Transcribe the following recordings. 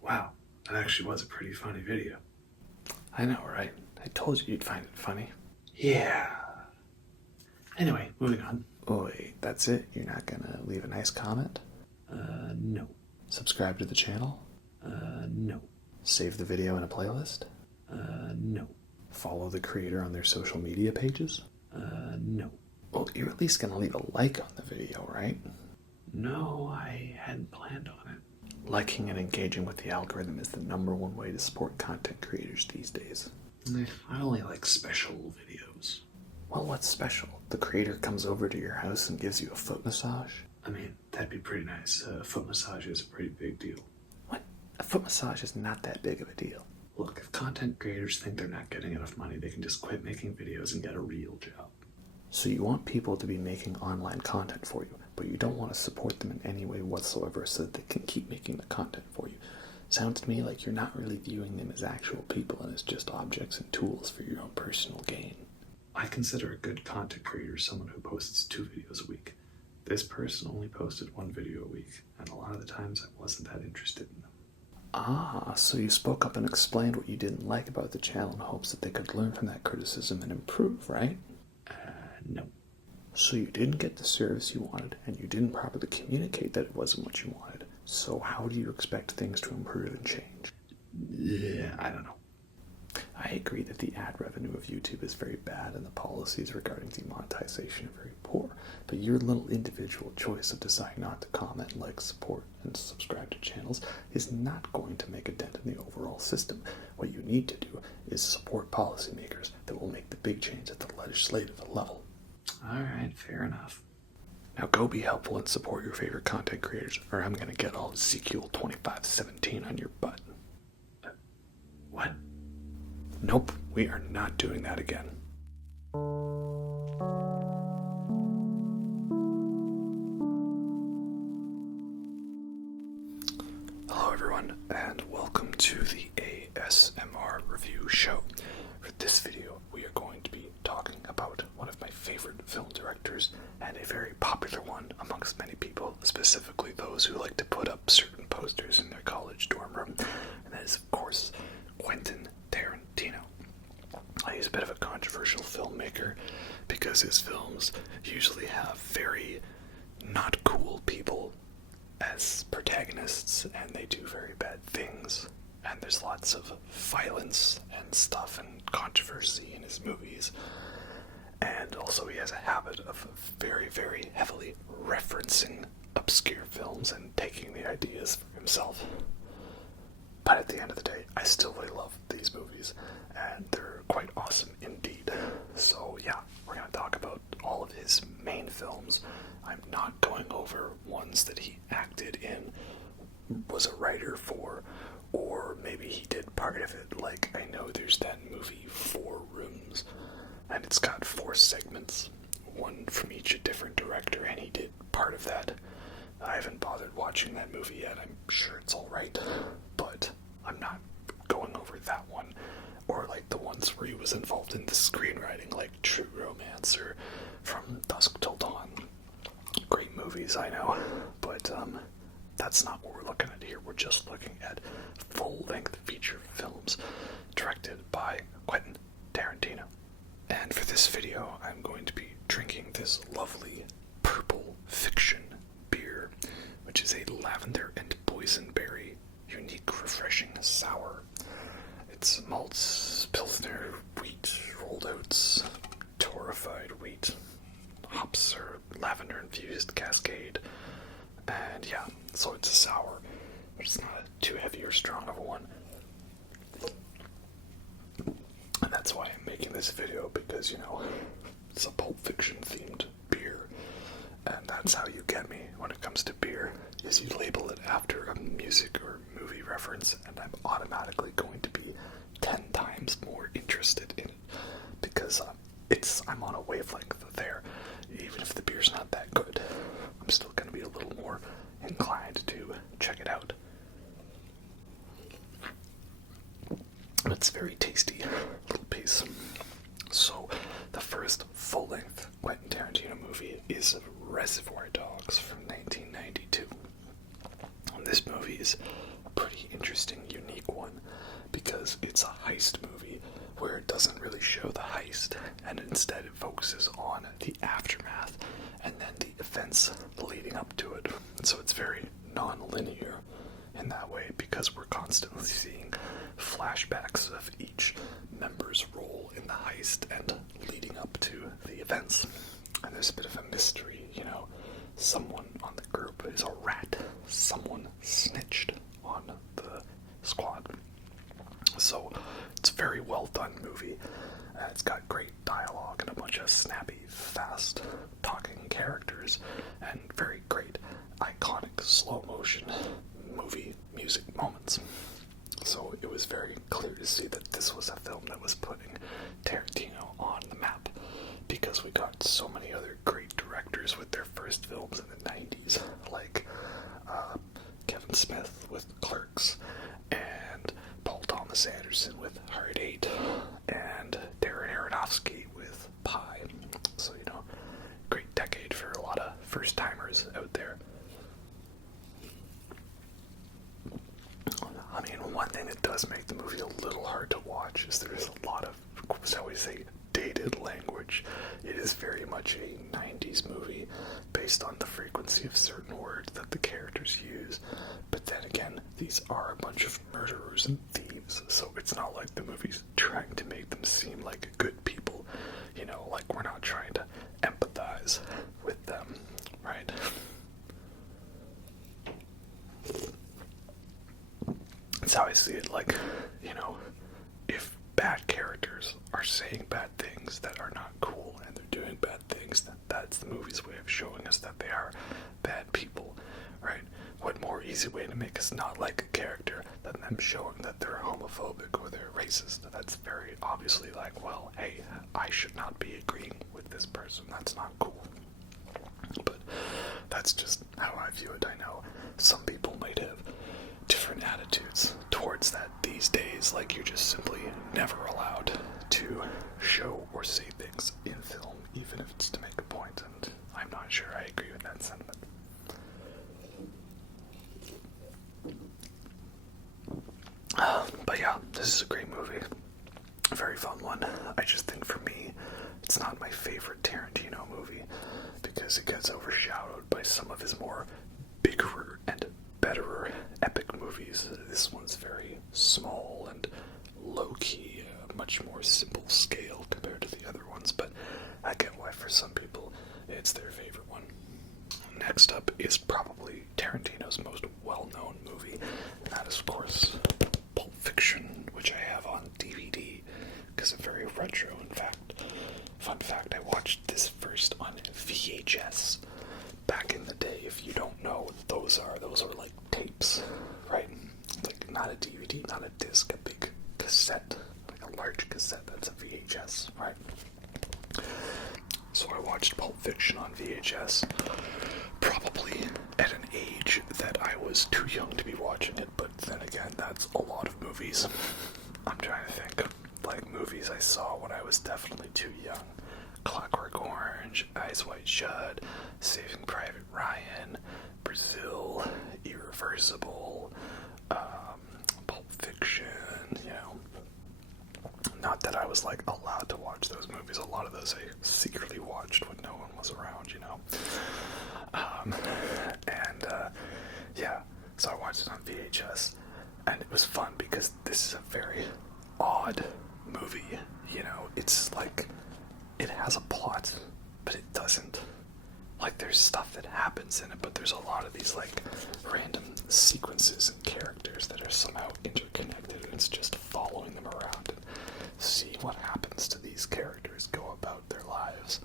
Wow, that actually was a pretty funny video. I know, right? I told you you'd find it funny. Yeah. Anyway, moving on. Oh, wait, that's it? You're not gonna leave a nice comment? No. Subscribe to the channel? No. Save the video in a playlist? No. Follow the creator on their social media pages? No. Well, you're at least gonna leave a like on the video, right? No, I hadn't planned on it. Liking and engaging with the algorithm is the #1 way to support content creators these days. I only like special videos. Well, what's special? The creator comes over to your house and gives you a foot massage? I mean, that'd be pretty nice. Foot massage is a pretty big deal. What? A foot massage is not that big of a deal. Look, if content creators think they're not getting enough money, they can just quit making videos and get a real job. So you want people to be making online content for you, but you don't want to support them in any way whatsoever so that they can keep making the content for you. Sounds to me like you're not really viewing them as actual people and as just objects and tools for your own personal gain. I consider a good content creator someone who posts 2 videos a week. This person only posted 1 video a week, and a lot of the times I wasn't that interested in them. Ah, so you spoke up and explained what you didn't like about the channel in hopes that they could learn from that criticism and improve, right? No. So you didn't get the service you wanted, and you didn't properly communicate that it wasn't what you wanted. So how do you expect things to improve and change? Yeah, I don't know. I agree that the ad revenue of YouTube is very bad and the policies regarding demonetization are very poor, but your little individual choice of deciding not to comment, like, support, and subscribe to channels is not going to make a dent in the overall system. What you need to do is support policymakers that will make the big change at the legislative level. Alright, fair enough. Now go be helpful and support your favorite content creators, or I'm going to get all Ezekiel 25:17 on your butt. What? Nope, we are not doing that again. Hello everyone, and welcome to the ASMR review show. For this video, we are going to be talking about one of my favorite film directors, and a very popular one amongst many people, specifically those who like to put up certain posters in their college dorm room, and that is, of course, Quentin Tarantino. He's a bit of a controversial filmmaker because his films usually have very not cool people as protagonists, and they do very bad things, and there's lots of violence and stuff and controversy in his movies. And also he has a habit of very, very heavily referencing obscure films and taking the ideas for himself. But at the end of the day, I still really love these movies, and they're quite awesome indeed. So yeah, we're going to talk about all of his main films. I'm not going over ones that he acted in, was a writer for, or maybe he did part of it. Like, I know there's that movie 4 Rooms, and it's got 4 segments, one from each a different director, and he did part of that. I haven't bothered watching that movie yet. I'm sure it's alright, but I'm not going over that one, or like the ones where he was involved in the screenwriting, like True Romance or From Dusk Till Dawn. Great movies, I know, but that's not what we're looking at here. We're just looking at full-length feature films directed by Quentin Tarantino. And for this video, I'm going to be drinking this lovely Pulp Fiction beer, which is a lavender and boysenberry unique, refreshing sour. It's malts, pilsner, wheat, rolled oats, torrefied wheat, hops are lavender infused Cascade, and yeah, so it's a sour, but it's not too heavy or strong of a one. And that's why I'm making this video, because, you know, it's a Pulp Fiction themed beer, and that's how you get me when it comes to beer, is you label it after a music or movie reference, and I'm automatically going to be 10 times more interested in it, because I'm on a wavelength there. Even if the beer's not that good, I'm still going to be a little more inclined to check it out. It's very tasty little piece. So, the first full-length Quentin Tarantino movie is Reservoir Dogs from 1992. And this movie is pretty interesting, unique one, because it's a heist movie where it doesn't really show the heist, and instead it focuses on the aftermath and then the events leading up to it. So it's very non-linear in that way, because we're constantly seeing flashbacks of each member's role in the heist and leading up to the events. And there's a bit of a mystery, someone on the group is a rat, someone snitched on the squad. So it's a very well done movie. It's got great dialogue and a bunch of snappy, fast talking characters and very great iconic slow motion movie music moments. So it was very clear to see that this was a film that was putting Tarantino on the map, because we got so many other great directors with their first films in the 90s, like Kevin Smith with Clerks, and Paul Thomas Anderson with Hard Eight, and Darren Aronofsky with Pi. So, great decade for a lot of first-timers out there. I mean, one thing that does make the movie a little hard to watch is there's a lot of, shall we say, dated language. It is very much a 90s movie based on the frequency of certain words that the characters use. But then again, these are a bunch of murderers and thieves, so it's not like the movie's trying to make them seem like good people. Like we're not trying to empathize with them, right? That's how I see it. Like, if bad characters are saying bad things that are not cool and they're doing bad things, then that's the movie's way of showing us that they are bad people, right? What more easy way to make us not like a character than them showing that they're homophobic or they're racist? That's very obviously like, well, hey, I should not be agreeing with this person. That's not cool. But that's just how I view it. I know some people might have different attitudes towards that these days. Like, you're just simply never allowed to show or say things in film, even if it's to make a point, and I'm not sure I agree with that sentiment. But yeah, this is a great movie. A very fun one. I just think for me, it's not my favorite Tarantino movie, because it gets overshadowed by some of his more bigger and betterer epic movies. This one's very small and low-key, much more simple scale compared to the other ones, but I get why for some people it's their favorite one. Next up is probably Tarantino's most well-known movie, and that is, of course, Pulp Fiction, which I have on DVD, because it's very retro, in fact. Fun fact, I watched this first on VHS. Back in the day, if you don't know what those are like tapes, right? Like, not a DVD, not a disc, a big cassette, like a large cassette. That's a VHS, right? So I watched Pulp Fiction on VHS, probably at an age that I was too young to be watching it, but then again, that's a lot of movies. I'm trying to think of, like, movies I saw when I was definitely too young. Clockwork Orange, Eyes Wide Shut, Saving Private Ryan, Brazil, Irreversible, Pulp Fiction, Not that I was, like, allowed to watch those movies. A lot of those I secretly watched when no one was around, yeah, so I watched it on VHS, and it was fun because this is a very odd movie, It's like, it has a plot, but it doesn't. Like, there's stuff that happens in it, but there's a lot of these, like, random sequences and characters that are somehow interconnected, and it's just following them around and seeing what happens to these characters go about their lives.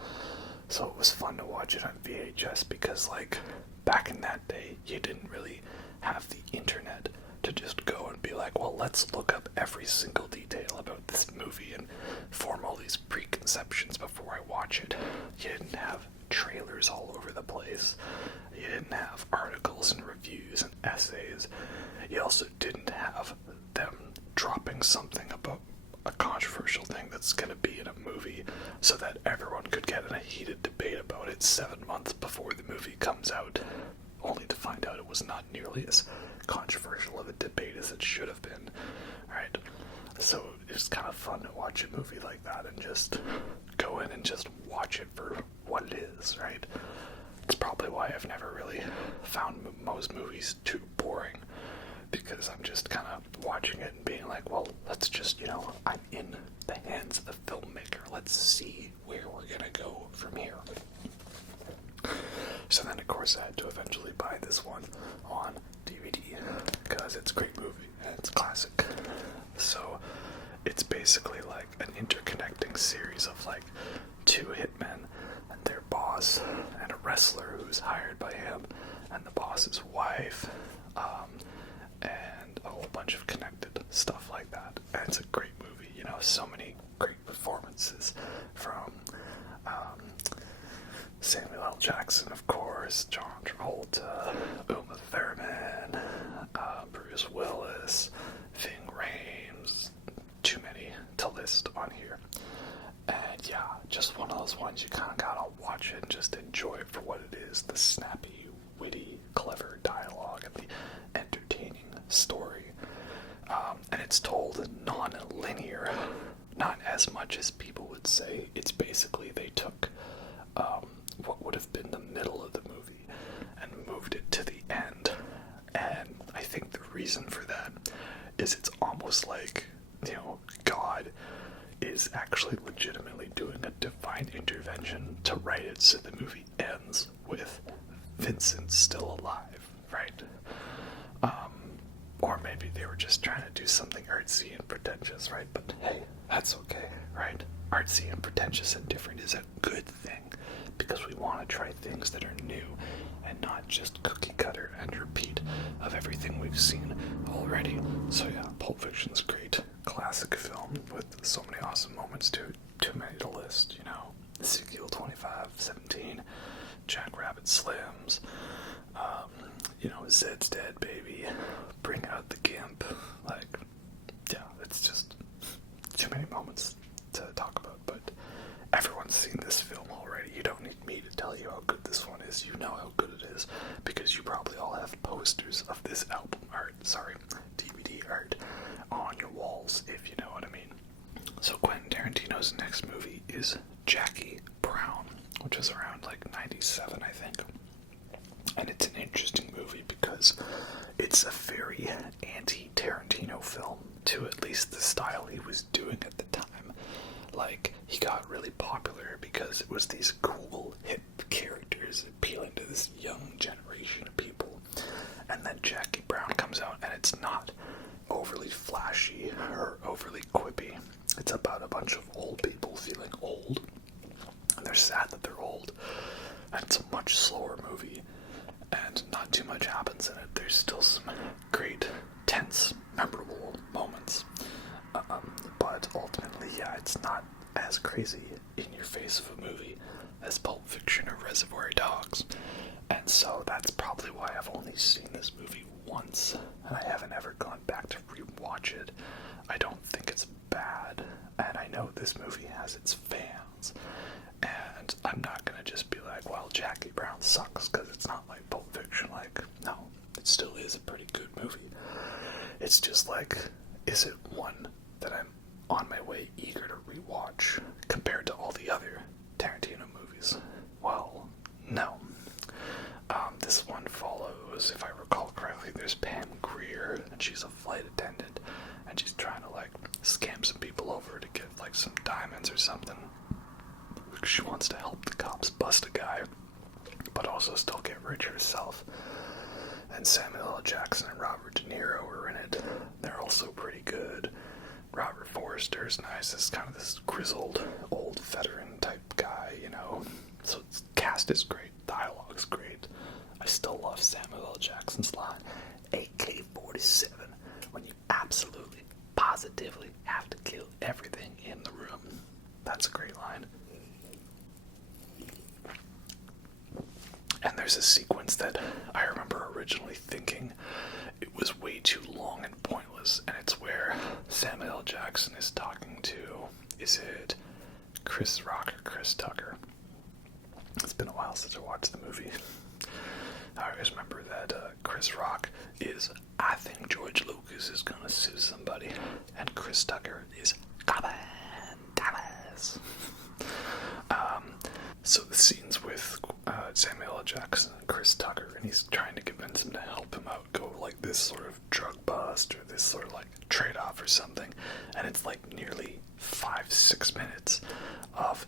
So it was fun to watch it on VHS because, like, back in that day, you didn't really have the internet to just go and be like, well, let's look up every single detail about this movie and form all these preconceptions before I watch it. You didn't have trailers all over the place. You didn't have articles and reviews and essays. You also didn't have them dropping something about a controversial thing that's going to be in a movie so that everyone could get in a heated debate about it 7 months before the movie comes out. only to find out it was not nearly as controversial of a debate as it should have been, right? So it's kind of fun to watch a movie like that and just go in and just watch it for what it is, right? It's probably why I've never really found most movies too boring, because I'm just kind of watching it and being like, well, let's just, I'm in the hands of the filmmaker. Let's see where we're gonna go from here. So then, of course, I had to eventually buy this one on DVD because it's a great movie and it's classic. So it's basically like an interconnecting series of like two hitmen and their boss and a wrestler who's hired by him and the boss's wife, and a whole bunch of connected stuff like that. And it's a great movie, so many great performances from Samuel L. Jackson, of course, John Travolta, Uma Thurman, Bruce Willis, Ving Rhames, too many to list on here. And yeah, just one of those ones you kind of gotta watch it and just enjoy it for what it is, the snappy, witty, clever dialogue and the entertaining story. And it's told non-linear, not as much as people would say. It's basically they took what would have been the middle of the movie and moved it to the end. And I think the reason for that is it's almost like, God is actually legitimately doing a divine intervention to write it so the movie ends with Vincent still alive, right? Or maybe they were just trying to do something artsy and pretentious, right? But hey, that's okay, right? Artsy and pretentious and different is a good thing, because we want to try things that are new and not just cookie cutter and repeat of everything we've seen already. So yeah, Pulp Fiction's great. Classic film with so many awesome moments too many to list, Ezekiel 25:17, Jackrabbit Slims, Zed's dead, baby, bring out the gimp, it's just too many moments to talk about, but everyone's seen this film already. You don't need me to tell you how good this one is. You know how good it is, because you probably all have posters of this DVD art on your walls, if you know what I mean. So Quentin Tarantino's next movie is Jackie Brown, which was around 97, I think. And it's an interesting movie because it's a very anti-Tarantino film, to at least the style he was doing at the time. He got really popular because it was these cool, hip characters appealing to this young generation of people. And then Jackie Brown comes out, and it's not overly flashy or overly quippy. It's about a bunch of old people feeling old, and they're sad that they're old. And it's a much slower movie, and not too much happens in it. There's still some great, tense, memorable moments. But ultimately, yeah, it's not as crazy in your face of a movie as Pulp Fiction or Reservoir Dogs. And so that's probably why I've only seen this movie once, and I haven't ever gone back to rewatch it. I don't think it's bad, and I know this movie has its fans, and I'm not gonna just be like, well, Jackie Brown sucks, because it's not like Pulp Fiction. No, it still is a pretty good movie. It's just is it one that I'm on my way eager to rewatch compared to all the other Tarantino movies? Well, no. This one follows, if I recall correctly, there's Pam Grier, and she's a flight attendant, and she's trying to scam some people over to get some diamonds or something. She wants to help the cops bust a guy, but also still get rich herself. And Samuel L. Jackson and Robert De Niro are in it. They're also pretty good. Robert Forster's nice. It's kind of this grizzled, old veteran type guy, So the cast is great. Dialogue's great. I still love Samuel L. Jackson's line, AK-47, when you absolutely, positively have to kill everything in the room. That's a great line. And there's a sequence that I remember originally thinking it was way too long and pointless, and it's where Samuel L. Jackson is talking to, is it Chris Rock or Chris Tucker? It's been a while since I watched the movie. I always remember Chris Rock is, I think George Lucas is gonna sue somebody, and Chris Tucker is, come on, Dallas. So the scenes with Samuel L. Jackson and Chris Tucker, and he's trying to convince him to help him out, go like this sort of drug bust or this sort of like trade-off or something, and it's like nearly 5-6 minutes of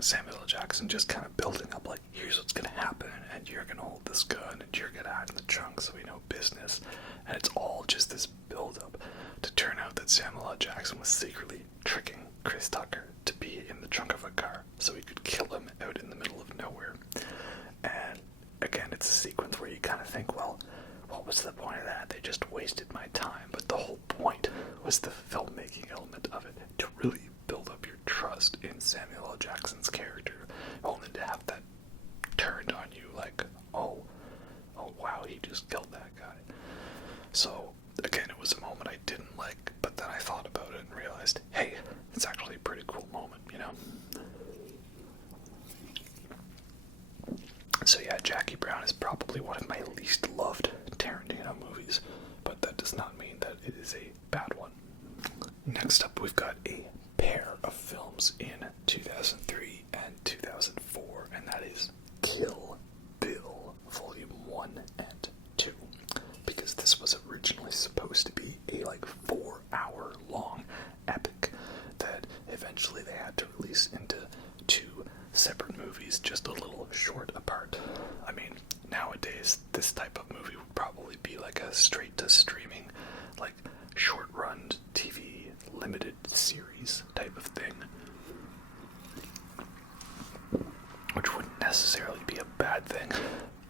Samuel L. Jackson just kind of building up like, here's what's gonna happen, and you're gonna hold this gun, and you're gonna hide in the trunk so we know business, and it's all just this build-up to turn out that Samuel L. Jackson was secretly tricking Chris Tucker to be in the trunk of a car so he could kill him out in the middle of nowhere. And again, it's a sequence where you kind of think, well, what was the point of that? They just wasted my time. But the whole point was the filmmaking element of it, to really build up your trust in Samuel L. Jackson's character, only to have that turned on you like, oh wow, he just killed that guy. So again, it was a moment I didn't like, but then I thought about it and realized, hey, it's actually a pretty cool moment, you know? So yeah, Jackie Brown is probably one of my least loved Tarantino movies, but that does not mean that it is a bad one. Next up, we've got a pair of films in 2003 and 2004, and that is Kill Bill, Volume 1 and 2. Because this was originally supposed to be a 4-hour long epic that eventually they had to release into 2 separate movies just a little short apart. I mean, nowadays this type of movie would probably be like a straight to streaming, like short run TV limited series type of thing, which wouldn't necessarily be a bad thing,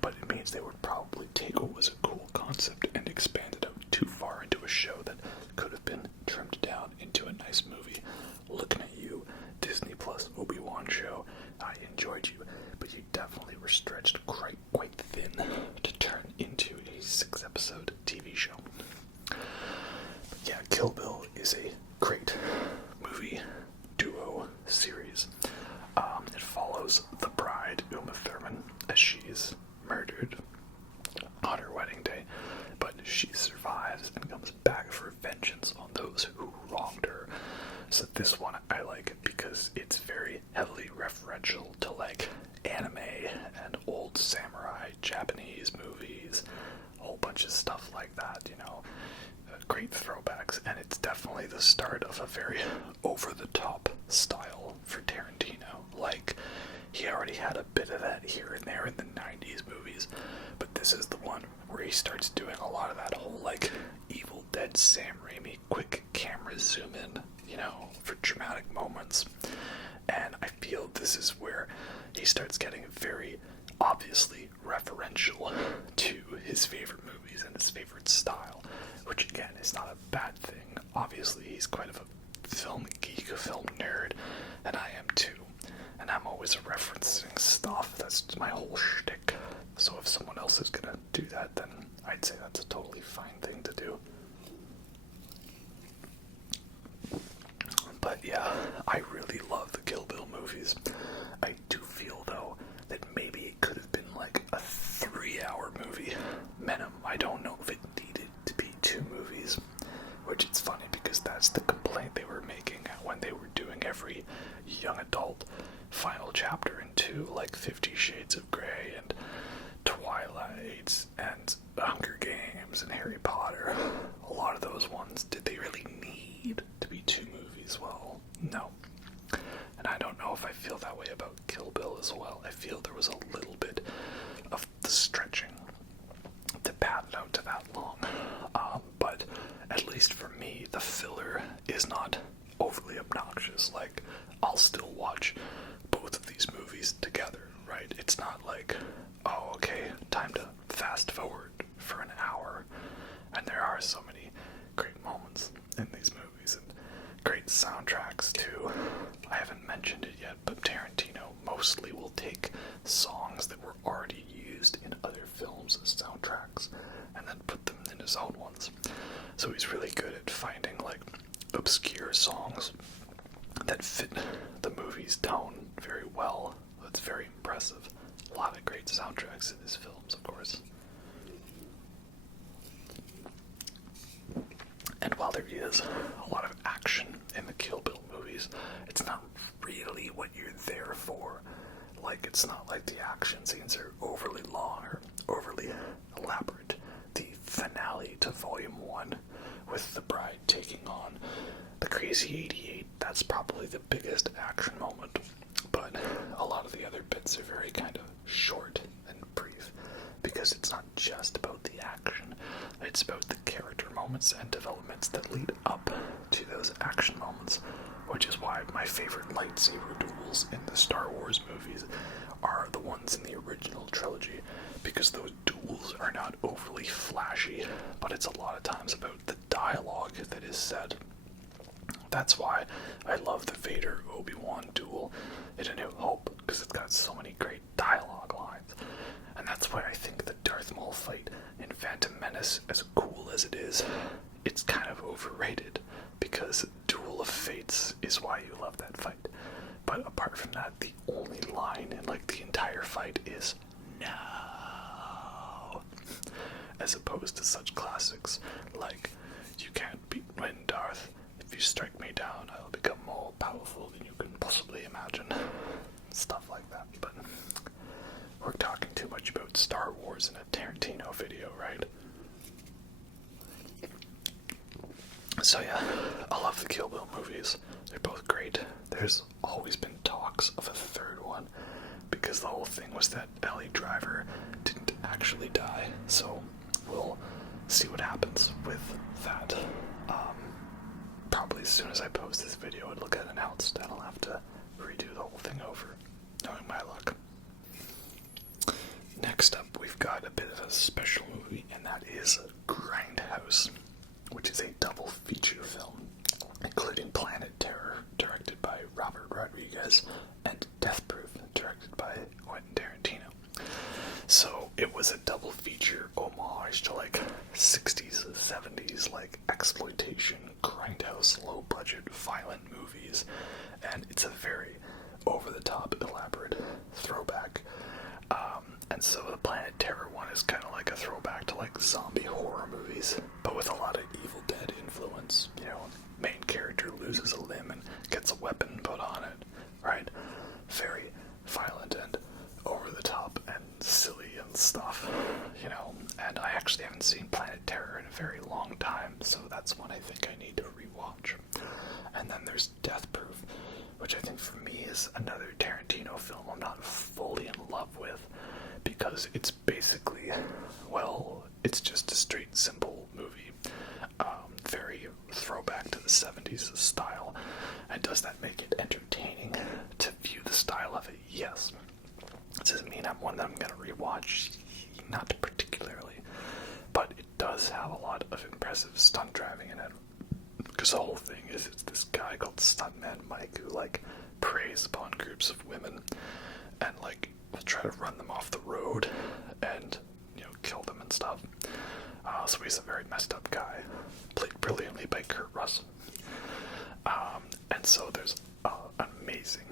but it means they would probably take what was a cool concept and expand it out too far into a show that could have been trimmed down into a nice movie. Looking at you, Disney Plus Obi-Wan show, I enjoyed you, but you definitely were stretched quite thin to turn into a 6-episode TV show. But yeah, Kill Bill is a great movie duo series. It follows the bride, Uma Thurman, as she's murdered on her wedding day, but she survives and comes back for vengeance on those who wronged her. So this one I like because it's very heavily referential to anime and old samurai Japanese movies, a whole bunch of stuff like that, you know, great throwbacks, and it's definitely the start of a very over-the-top style for Tarantino. He already had a bit of that here and there in the 90s movies, but this is the one where he starts doing a lot of that whole Evil Dead Sam Raimi quick camera zoom in, you know, for dramatic moments. And I feel this is where he starts getting very obviously referential to his favorite movies and his favorite style, which again is not a bad thing. Obviously he's quite of a film geek, a film nerd, and I am too. And I'm always referencing stuff. That's my whole shtick. So if someone else is gonna do that, then I'd say that's a totally fine thing to do. But yeah, I really love the Kill Bill movies. I do feel, though, that maybe it could have been a 3-hour movie minimum. I don't know if it needed to be 2 movies, which it's funny because that's the complaint they were making when they were doing every young adult final chapter into 50 Shades of Grey and Twilight and Hunger Games and Harry Potter. A lot of those ones, did they really need to be 2 movies? Well, no. And I don't know if I feel that way about Kill Bill as well. I feel there was a little bit of the stretching to pad it out to that long. But at least for me, the filler is not overly obnoxious. I'll still watch both of these movies together, right? It's not oh, okay, time to fast forward for an hour. And there are so many great moments in these movies and great soundtracks too. I haven't mentioned it yet, but Tarantino mostly will take songs that were already used in other films as soundtracks and then put them in his own ones. So he's really good at finding obscure songs that fit the movie's tone very well. It's very impressive. A lot of great soundtracks in his films, of course. there is a lot of action in the Kill Bill movies, it's not really what you're there for. Like, it's not like the action scenes are overly long or overly elaborate. The finale to Volume 1 with the bride taking on the Crazy 88, that's probably the biggest action moment. But a lot of the other bits are very kind of short and brief, because it's not just about the action, it's about the character moments and developments that lead up to those action moments, which is why my favorite lightsaber duels in the Star Wars movies are the ones in the original trilogy, because those duels are not overly flashy, but it's a lot of times about the dialogue that is said. That's why I love the Vader Obi-Wan duel in A New Hope, because it's got so many great dialogue lines. And that's why I think the Darth Maul fight in Phantom Menace, as cool as it is, it's kind of overrated, because Duel of Fates is why you love that fight. But apart from that, the only line in like the entire fight is no, as opposed to such classics like you can't beat me, Darth. If you strike me down, I'll become more powerful than you can possibly imagine. Stuff like that. But we're talking too much about Star Wars in a Tarantino video, right? So yeah, I love the Kill Bill movies. They're both great. There's always been talks of a third one, because the whole thing was that Ellie Driver didn't actually die. So we'll see what happens with that. Probably as soon as I post this video, it'll get announced, and I'll have to redo the whole thing over, knowing my luck. Next up, we've got a bit of a special movie, and that is Grindhouse, which is a double feature film, including Planet Terror, directed by Robert Rodriguez, and Death Proof, directed by Quentin Tarantino. So it was a double feature homage to like 60s, 70s, like exploitation, grindhouse, low budget, violent movies, and it's a very over-the-top, elaborate throwback. And so the Planet Terror one is kind of like a throwback to like zombie horror movies, but with a lot of Evil Dead influence. You know, main character loses a limb and gets a weapon put on it, right? Very violent and over the top and silly and stuff, you know. And I actually haven't seen Planet Terror in a very long time, so that's one I think I need to rewatch. And then there's Death Proof, which I think for me is another Tarantino film I'm not fully in love with, because it's basically, well, it's just a straight, simple movie. Very throwback to the 70s style. And does that make it entertaining to view the style of it? Yes. Does it mean I'm one that I'm going to rewatch? Not particularly. But it does have a lot of impressive stunt driving in it. Because the whole thing is, it's this guy called Stuntman Mike who, like, preys upon groups of women and, like, will try to run them off the road and, you know, kill them and stuff. So he's a very messed up guy, played brilliantly by Kurt Russell. And so there's an amazing,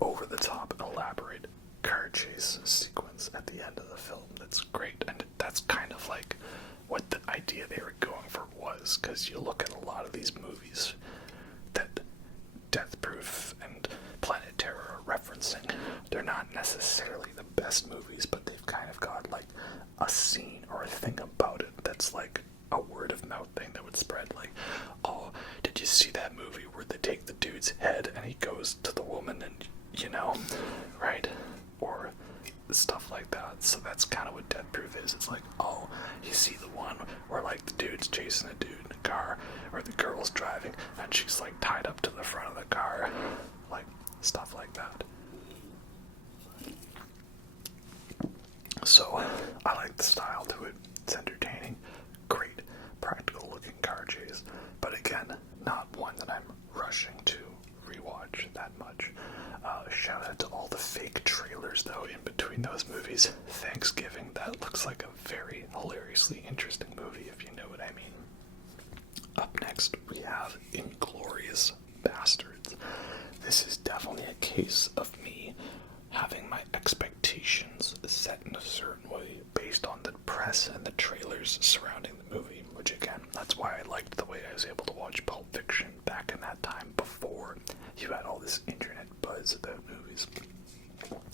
over-the-top, elaborate car chase sequence at the end of the film that's great, and that's kind of like what the idea they were going for was, because you look at a lot of these movies that Death Proof and Planet Terror are referencing, they're not necessarily the best movies, but they've kind of got like a scene or a thing about it that's like a word of mouth thing that would spread, like, oh, did you see that movie where they take the dude's head and he goes to the woman and, you know, right? Or stuff like that. So that's kind of what Death Proof is. It's like, oh, you see the one where like the dude's chasing a dude in a car, or the girl's driving and she's like tied up to the front of the car, like stuff like that. So I like the style to it. It's entertaining, great practical looking car chase, but again, not one that I'm rushing to rewatch that much. Shout out to all the fake trailers though in between those movies. Thanksgiving, that looks like a very hilariously interesting movie, if you know what I mean. Up next we have Inglourious Bastards. This is definitely a case of me having my expectations set in a certain way based on the press and the trailers surrounding the movie, which again, that's why I liked the way I was able to watch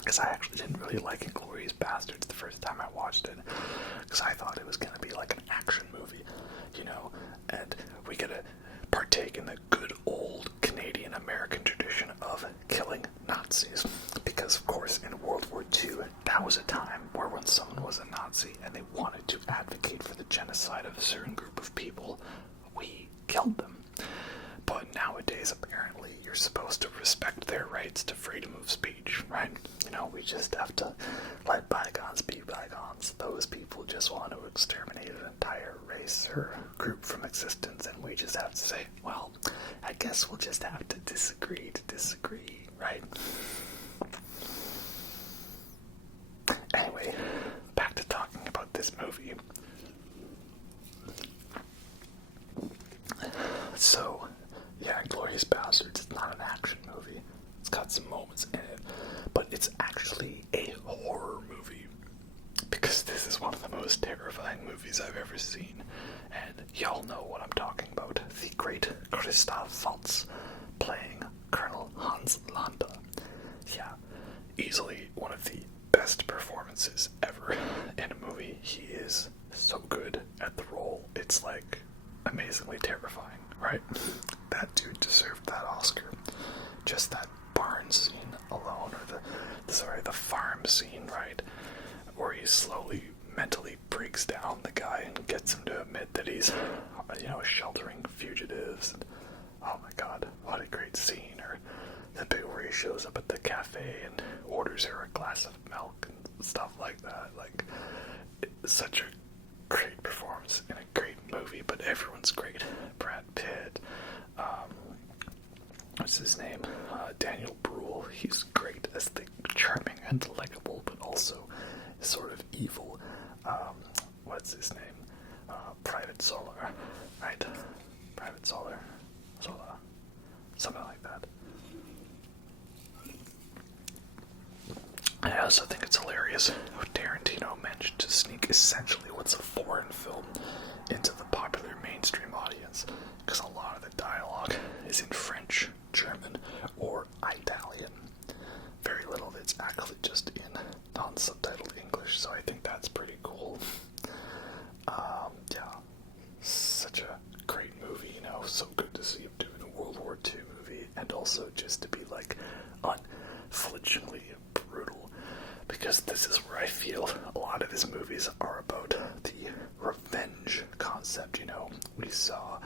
because I actually didn't really like Inglourious Basterds the first time I watched it, because I thought it was going to be like an action movie, you know, and we get to partake in the good old Canadian-American tradition of killing Nazis, because of course in World War II, that was a time where when someone was a Nazi and they wanted to advocate for the genocide of a certain group of people, we killed them. But nowadays, apparently, you're supposed to respect their rights to freedom of speech, right? You know, we just have to let bygones be bygones. Those people just want to exterminate an entire race or group from existence, and we just have to say, well, I guess we'll just have to disagree, right? Anyway, back to talking about this movie. So, yeah, Inglourious Basterds is not an action movie. It's got some moments in it, but it's actually a horror movie, because this is one of the most terrifying movies I've ever seen, and y'all know what I'm talking about. The great Christoph Waltz playing Colonel Hans Landa. Yeah, easily one of the best performances ever in a movie. He is so good at the role. It's like amazingly terrifying, right? That dude deserved that Oscar. Just that barn scene alone, or the farm scene, right? Where he slowly mentally breaks down the guy and gets him to admit that he's, sheltering fugitives. And, oh my god, what a great scene. Or the bit where he shows up at the cafe and orders her a glass of milk and stuff like that. Like, it's such a great performance in a great movie, but everyone's great. Brad Pitt, what's his name? Daniel Bruhl. He's great as the charming and likable, but also sort of evil. What's his name? Private Solar, right? Private Solar, something like that. I also think it's hilarious how Tarantino managed to sneak essentially what's a foreign film into the popular mainstream audience, because a lot of the dialogue is in French, German, or Italian. Very little of it's actually just in non-subtitled English, so I think that's pretty cool. Yeah, such a great movie, so good to see him doing a World War II movie, and also just to be like unflinchingly brutal, because this is where I feel a lot of his movies are about the revenge concept. We saw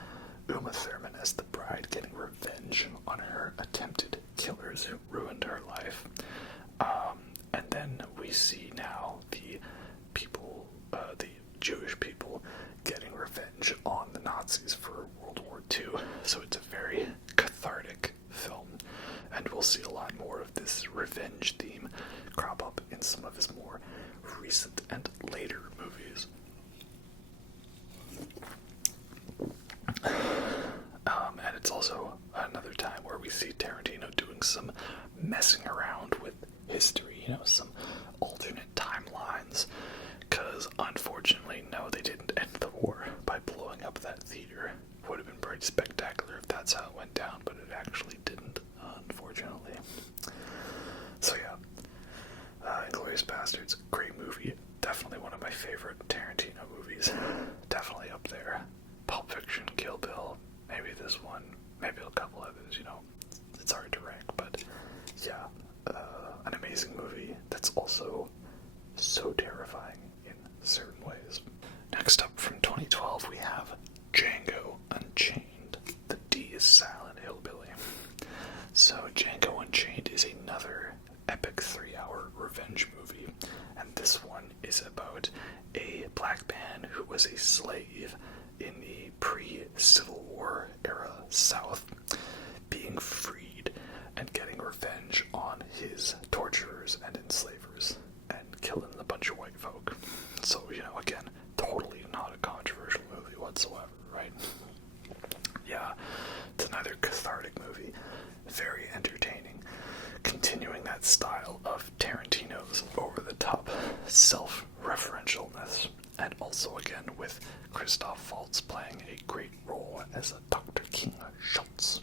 Uma Thurman as the bride getting revenge on her attempted killers who ruined her life, and then we see now the people, the Jewish people, getting revenge on the Nazis for World War II. So it's a very cathartic film, and we'll see a lot more of this revenge theme crop up in some of his more recent and later movies. And it's also another time where we see Tarantino doing some messing around with history, some alternate timelines, because unfortunately, no, they didn't end the war by blowing up that theater. Would have been pretty spectacular if that's how it went down, but it actually didn't, unfortunately. So yeah, Inglourious Basterds, great movie, definitely one of my favorite Tarantino movies, definitely up there. Pulp Fiction, Kill Bill, maybe this one, maybe a couple others, it's hard to rank, but yeah, an amazing movie that's also so terrifying in certain ways. Next up from 2012 we have Django Unchained. The D is silent, hillbilly. So Django Unchained is another epic 3-hour revenge movie, and this one is about a black man who was a slave in the pre-Civil War era South being freed and getting revenge on his torturers and enslavers and killing a bunch of white folk. So, again, totally not a controversial movie whatsoever, right? Yeah, it's another cathartic movie, very entertaining, continuing that style of Tarantino's over-the-top self-referentialness, and also again with Christoph Waltz playing a great role as a Dr. King Schultz,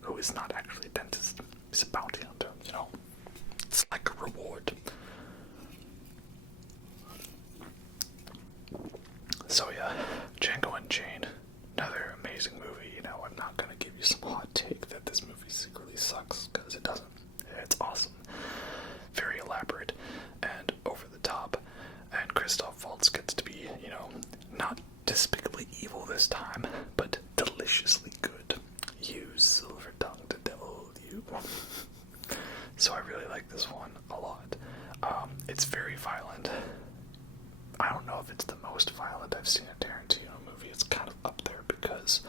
who is not actually a dentist, he's a bounty hunter, It's like a reward some hot take that this movie secretly sucks, because it doesn't. It's awesome. Very elaborate and over the top. And Christoph Waltz gets to be, not despicably evil this time, but deliciously good. You silver-tongued devil, you. So I really like this one a lot. It's very violent. I don't know if it's the most violent I've seen a Tarantino movie. It's kind of up there because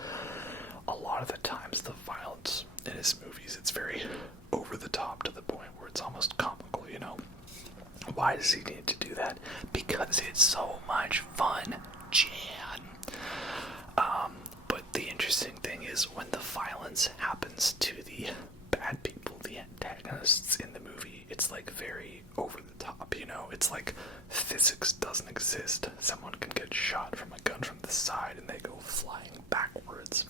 a lot of the times the violence in his movies, it's very over the top to the point where it's almost comical, Why does he need to do that? Because it's so much fun, Jan. But the interesting thing is when the violence happens to the bad people, the antagonists in the movie, it's like very over the top, It's like physics doesn't exist. Someone can get shot from a gun from the side and they go flying backwards.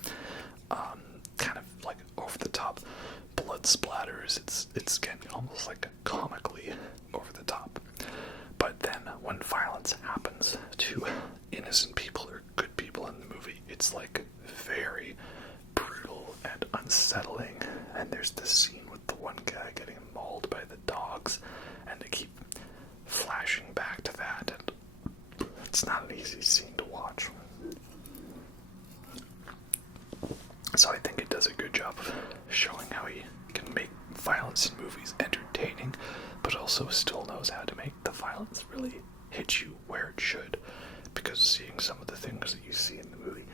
Kind of like over the top blood splatters. It's getting almost like comically over the top. But then when violence happens to innocent people or good people in the movie, it's like very brutal and unsettling. And there's this scene with the one guy getting mauled by the dogs, and they keep flashing back to that, and it's not an easy scene to watch. So I think it does a good job of showing how he can make violence in movies entertaining, but also still knows how to make the violence really hit you where it should, because seeing some of the things that you see in the movie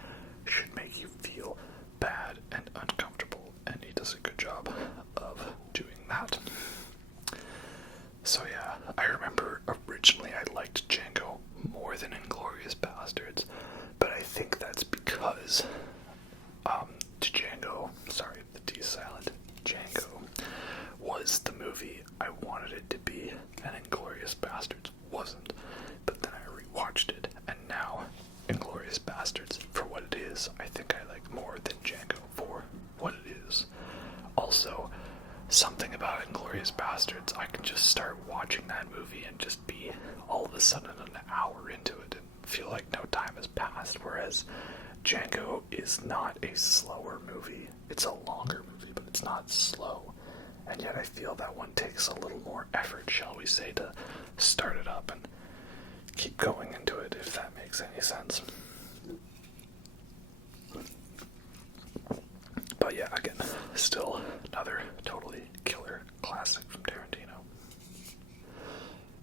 should make you feel bad and uncomfortable, and he does a good job of doing that. So yeah, I remember originally I liked Django more than Inglourious Basterds, but I think that's because the D silent, Django was the movie I wanted it to be, and Inglourious Basterds wasn't. But then I rewatched it, and now Inglourious Basterds, for what it is, I think I like more than Django for what it is. Also, something about Inglourious Basterds, I can just start watching that movie and just be all of a sudden an hour into it and feel like no time has passed, whereas Django is not a slower movie. It's a longer movie, but it's not slow. And yet I feel that one takes a little more effort, shall we say, to start it up and keep going into it, if that makes any sense. But yeah, again, still another totally killer classic from Tarantino.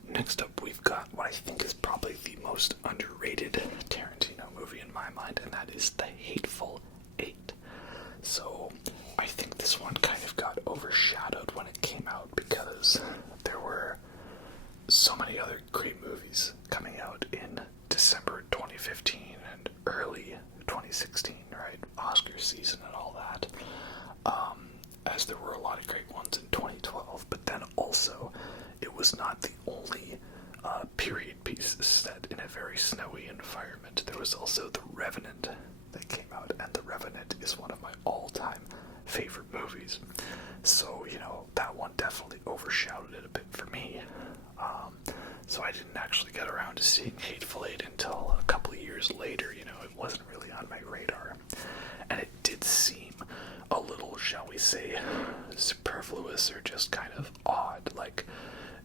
Next up, we've got what I think is probably the most underrated Tarantino movie in my mind, and that is The Hateful Eight. So I think this one kind of got overshadowed when it came out because there were so many other great movies coming out in December 2015 and early 2016, right? Oscar season and all that. As there were a lot of great ones in 2012, but then also it was not the only period piece set in a very snowy environment. There was also The Revenant that came out, and The Revenant is one of my all-time favorite movies. So, that one definitely overshadowed it a bit for me. So I didn't actually get around to seeing Hateful Eight until a couple of years later. It wasn't really on my radar. And it did seem a little, shall we say, superfluous or just kind of odd. Like,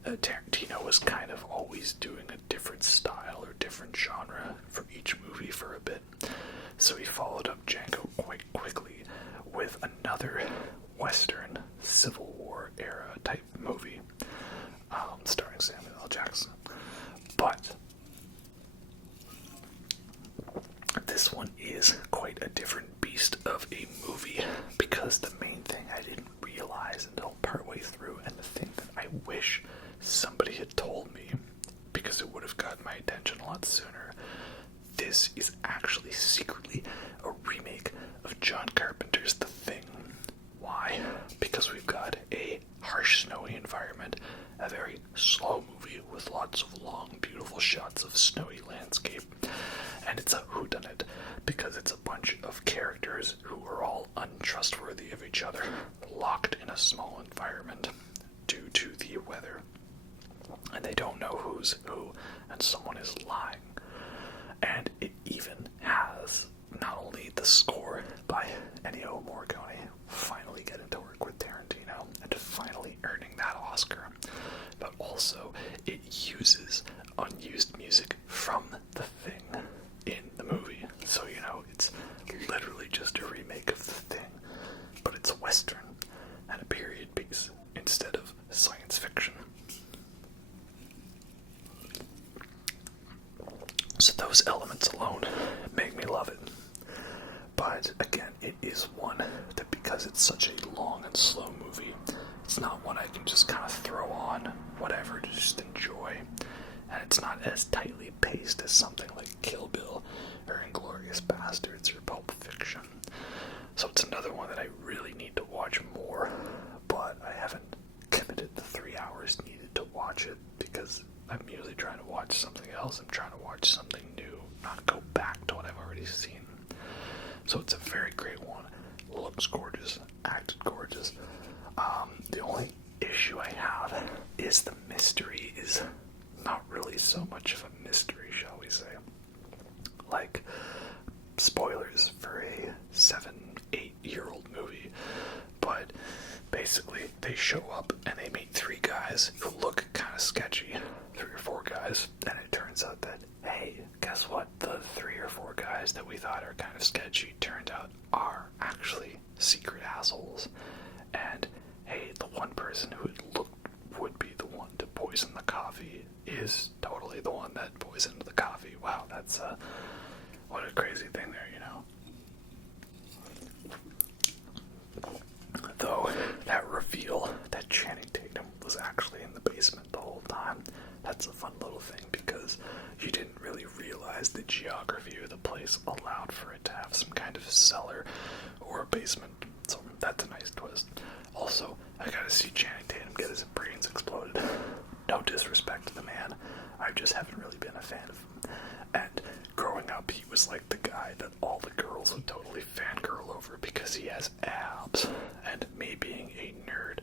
Tarantino was kind of always doing a different style or different genre for each movie for a bit. So he followed up Django quite quickly with another Western Civil War era type movie, starring Samuel L. Jackson. But this one is quite a different beast of a movie, because the main thing I didn't realize until partway through, and the thing that I wish somebody had told me, because it would have gotten my attention a lot sooner, this is actually secretly a remake of John Carpenter's The Thing. Why? Because we've got a harsh, snowy environment, a very slow movie with lots of long, beautiful shots of snowy landscape, and it's a whodunit, because it's a bunch of characters who are all untrustworthy of each other, locked in a small environment due to the weather, and they don't know who's who, and someone is lying. And it even has not only the score by Ennio Morricone, Oscar. But also, it uses unused music from The Thing in the movie. So, it's literally just a remake of The Thing, but it's a Western and a period piece instead of science fiction. So those elements alone make me love it. But again, it is one that, because it's such a long and slow movie, it's not one I can just kind of throw on whatever to just enjoy. And it's not as tightly paced as something like Kill Bill or Inglourious Bastards or Pulp Fiction. So it's another one that I really need to watch more, but I haven't committed the 3 hours needed to watch it because I'm usually trying to watch something else. I'm trying to watch something new, not go back to what I've already seen. So it's a very great one. Looks gorgeous, acted gorgeous. The only issue I have is the mystery is not really so much of a mystery, shall we say. Like, spoilers for a 7-8-year-old movie, but basically they show up and they meet 3 guys who look kind of sketchy, 3 or 4 guys, and it turns out that, hey, guess what? The 3 or 4 guys that we thought are kind of sketchy turned out are actually secret assholes. And hey, the one person who would be the one to poison the coffee is totally the one that poisoned the coffee. Wow, that's what a crazy thing there, Though that reveal that Channing Tatum was actually in the basement the whole time, that's a fun little thing because you didn't really realize the geography of the place allowed for it to have some kind of cellar or a basement. So that's a nice twist. Also, I gotta see Channing Tatum get his brains exploded. No disrespect to the man, I just haven't really been a fan of him. And growing up, he was like the guy that all the girls would totally fangirl over because he has abs. And me being a nerd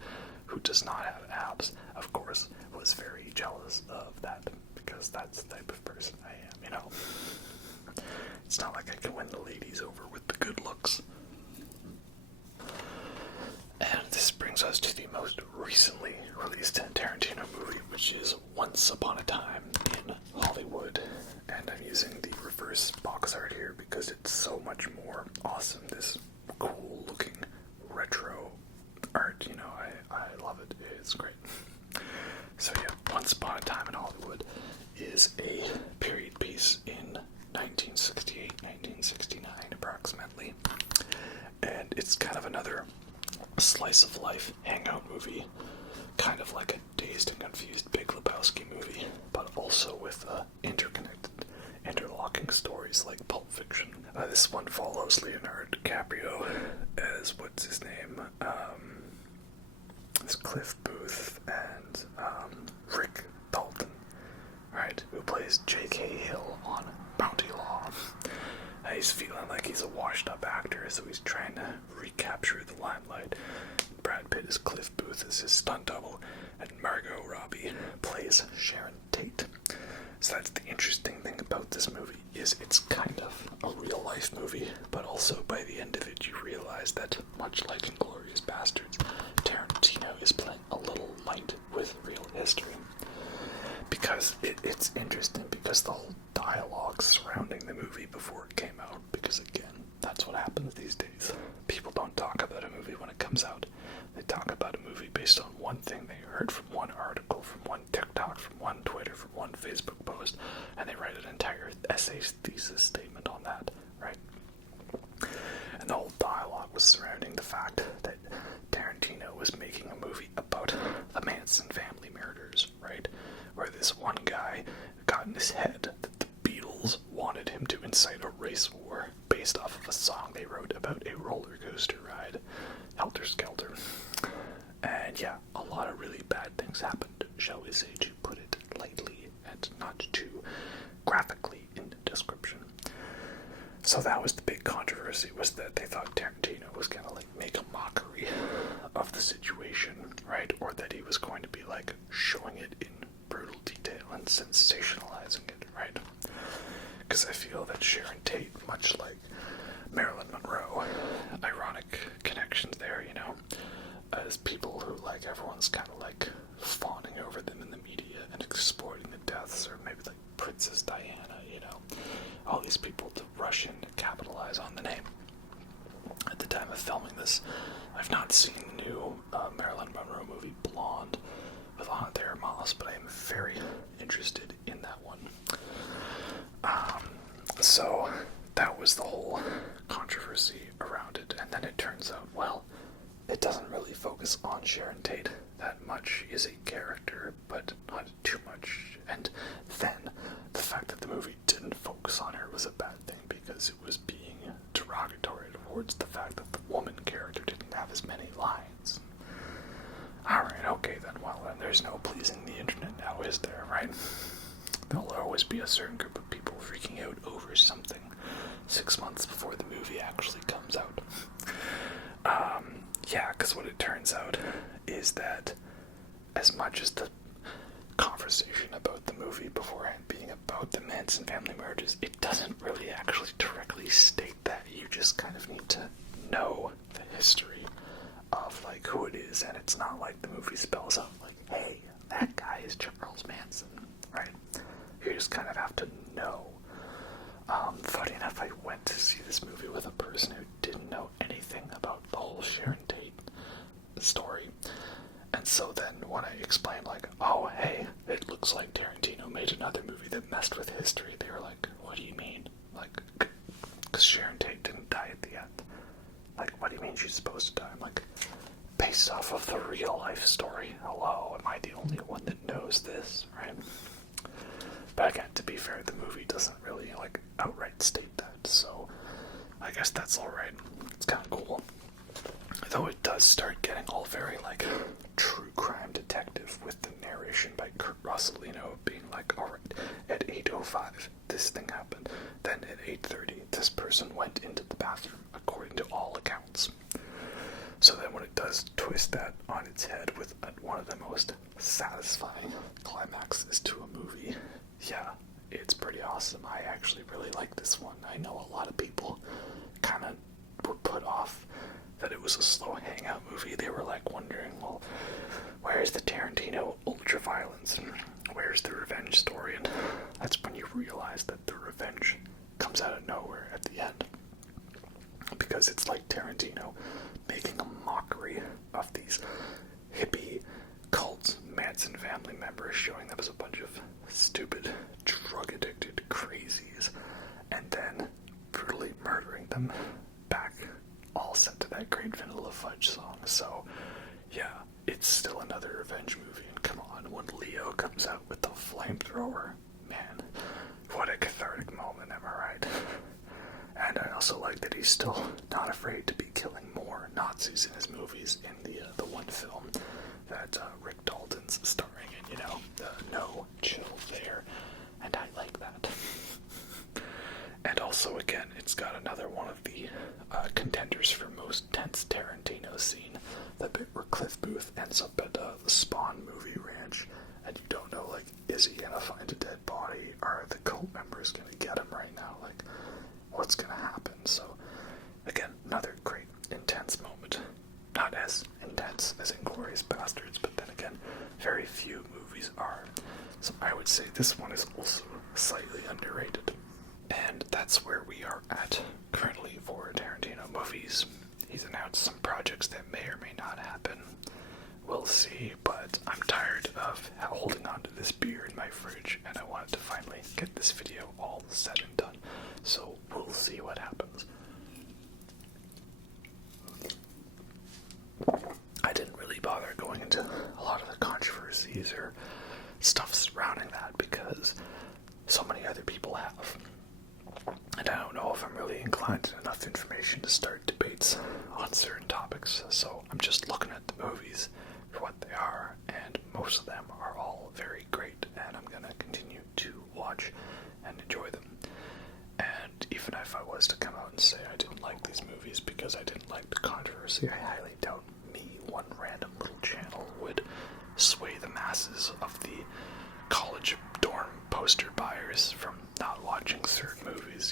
who does not have abs, of course, was very jealous of that because that's the type of person I am, It's not like I can win the ladies over with the good looks. And this brings us to the most recently released Tarantino movie, which is Once Upon a Time in Hollywood. And I'm using the reverse box art here because it's so much more awesome. This cool looking retro art, I love it. It's great. So yeah, Once Upon a Time in Hollywood is a period piece in 1968, 1969 approximately. And it's kind of another slice of life hangout movie, kind of like a Dazed and Confused Big Lebowski movie, but also with interlocking stories like Pulp Fiction. This one follows Leonardo DiCaprio as, what's his name? It's Cliff Booth and Rick Dalton, right? Who plays J.K. Hill on Bounty Law. He's feeling like he's a washed-up actor, so he's trying to recapture the limelight. Brad Pitt is Cliff Booth as his stunt double, and Margot Robbie plays Sharon Tate. So that's the interesting thing about this movie, is it's kind of a real-life movie, but also by the end of it you realize that, much like Inglourious Bastards, Tarantino is playing a little light with real history. Because it's interesting, because the whole dialogue surrounding the movie before it came out, because again, that's what happens these days. People don't talk about a movie when it comes out. They talk about a movie based on one thing they heard from one article, from one TikTok, from one Twitter, from one Facebook post, and they write an entire essay thesis statement on that, right? And the whole dialogue was surrounding the fact that Tarantino was making a movie about the Manson family murders, right? Where this one guy got in his head that the Beatles wanted him to incite a race war based off of a song they wrote about a roller coaster ride, Helter Skelter. And yeah, a lot of really bad things happened, shall we say, to put it lightly and not too graphically in the description. So that was the big controversy, was that they thought Tarantino was going to make a mockery of the situation, right? Or that he was going to be showing it in brutal detail and sensationalizing it, right? Because I feel that Sharon Tate, much like Marilyn Monroe, ironic connections there, as people who everyone's kind of time of filming this. I've not seen the new Marilyn Monroe movie, Blonde, with Ana de Armas, but I am very interested in that one. So that was the whole controversy around it, and then it turns out, well, it doesn't really focus on Sharon Tate that much. She is a character, but not too much. And then the fact that the movie didn't focus on her was a bad thing, because it was being derogatory towards the fact that the woman character didn't have as many lines. Alright, okay then, well then there's no pleasing the internet now, is there, right? There'll always be a certain group of people freaking out over something 6 months before the movie actually comes out. Yeah, because what it turns out is that as much as the conversation about the movie beforehand being about the Manson family murders, it doesn't really actually directly state that. You just kind of need to know the history of like who it is, and it's not like the movie spells out like, hey, that guy is Charles Manson, right? You just kind of have to know. Funny enough, I went to see this movie with a person who didn't know anything about the whole Sharon Tate story. And so then when I explained like, oh hey, it looks like Tarantino made another movie that messed with history, they were like, what do you mean? Like, because Sharon Tate didn't die at the end. Like, what do you mean she's supposed to die? I'm like, based off of the real life story. Hello, am I the only one that knows this, right? But again, to be fair, the movie doesn't really like outright state that, so I guess that's alright. It's kind of cool. Though it does start getting all very like true crime detective with the narration by Kurt Russell, being like, alright, at 8:05 this thing happened, then at 8:30 this person went into the bathroom, according to all accounts. So then when it does twist that on its head with one of the most satisfying climaxes to a movie, yeah, it's pretty awesome. I actually really like this one. I know a lot of people kind of were put off that it was a slow hangout movie. They were like wondering, well, where's the Tarantino ultra-violence and where's the revenge story? And that's when you realize that the revenge comes out of nowhere at the end. Because it's like Tarantino making a mockery of these hippie cult Manson family members, showing them as a bunch of stupid, drug-addicted crazies, and then brutally murdering them back, all set to that great Vanilla Fudge song. So, yeah, it's still another revenge movie, and come on, when Leo comes out with the flamethrower, man, what a cathartic moment, am I right? And I also like that he's still not afraid to be killing more Nazis in his movies. In the one film that Rick Dalton's starring in, no chill there, and I like that. And also, again, it's got another one of the contenders for most tense Tarantino scene, the bit where Cliff Booth ends up at the Spawn movie ranch, and you don't know, like, is he gonna find a dead body? Are the cult members gonna get him right now? Like, what's gonna happen? So, again, another great, intense moment. Not as intense as Inglourious Bastards, but then again, very few movies are. So I would say this one is also slightly underrated. And that's where we are at currently for Tarantino movies. He's announced some projects that may or may not happen. We'll see, but I'm tired of holding on to this beer in my fridge, and I wanted to finally get this video all said and done. So we'll see what happens. I didn't really bother going into a lot of the controversies or stuff surrounding that because so many other people have. And I don't know if I'm really inclined to enough information to start debates on certain topics, so I'm just looking at the movies for what they are, and most of them are all very great, and I'm going to continue to watch and enjoy them. And even if I was to come out and say I didn't like these movies because I didn't like the controversy, I highly doubt me, one random little channel, would sway the masses of the college dorm poster buyers from not watching certain movies.